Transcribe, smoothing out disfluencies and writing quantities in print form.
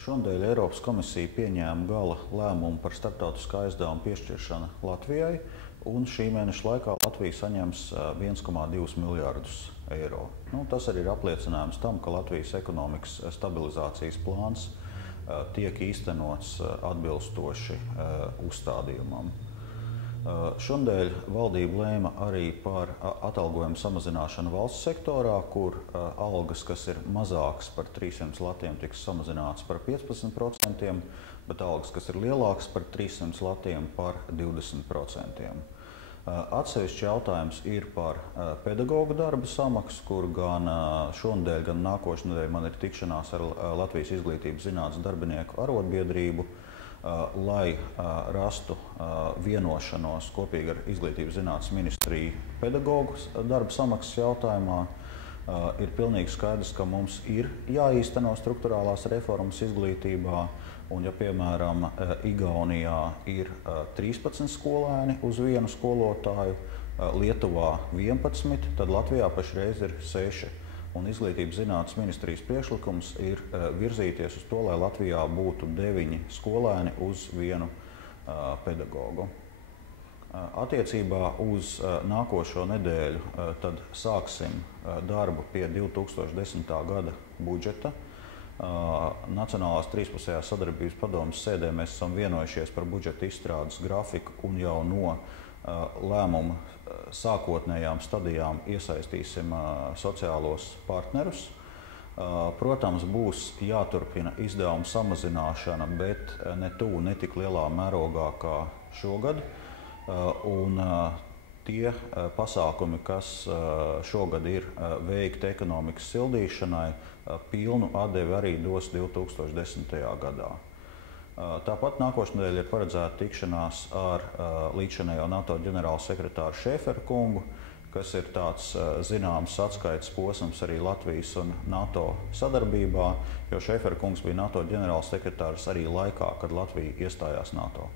Šonadēļ Eiropas komisija pieņēma gala lēmumu par starptautiskā aizdevuma piešķiršanu Latvijai, un šī mēneša laikā Latvija saņems 1,2 miljardus eiro. Tas arī ir apliecinājums tam, ka Latvijas ekonomikas stabilizācijas plāns tiek īstenots atbilstoši uzstādījumam. Šonadēļ valdība lēma arī par atalgojumu samazināšanu valsts sektorā, kur algas, kas ir mazākas par 300 latiem, tiks samazinātas par 15%, bet algas, kas ir lielākas par 300 latiem, par 20%. Atsevišķi jautājums ir par pedagoģu darba samaksu, kur gan šonadēļ, gan nākošais nedēļa man ir tikšanās ar Latvijas izglītības zinātnes darbinieku arotbiedrību, lai rastu vienošanos kopīgi ar Izglītības zinātnes ministriju pedagoģu darba samaksas jautājumā. Ir pilnīgi skaidrs, ka mums ir jāīsteno struktūrālās reformas izglītībā, un ja, piemēram, Igaunijā ir 13 skolēni uz vienu skolotāju, Lietuvā 11, tad Latvijā pašreiz ir 6. Un Izglītības zinātnes ministrijas priekšlikums ir virzīties uz to, lai Latvijā būtu 9 skolēni uz vienu pedagogu. Attiecībā uz nākošo nedēļu tad sāksim darbu pie 2010. Gada budžeta. Nacionālās trīspusējās sadarbības padomes sēdē mēs esam vienojušies par budžeta izstrādes grafiku un jau no lēmumu sākotnējām stadijām iesaistīsim sociālos partnerus. Protams, būs jāturpina izdevuma samazināšana, bet ne tuvu, ne tik lielā mērogā kā šogad. Un tie pasākumi, kas šogad ir veikti ekonomikas sildīšanai, pilnu atdevi arī dos 2010. gadā. Tāpat nākošnedēļ ir paredzēta tikšanās ar līdzinējo NATO ģenerālsekretāru Šēferu kungu, kas ir tāds zināms atskaites posms arī Latvijas un NATO sadarbībā, jo Šēferu kungs bija NATO ģenerālsekretārs arī laikā, kad Latvija iestājās NATO.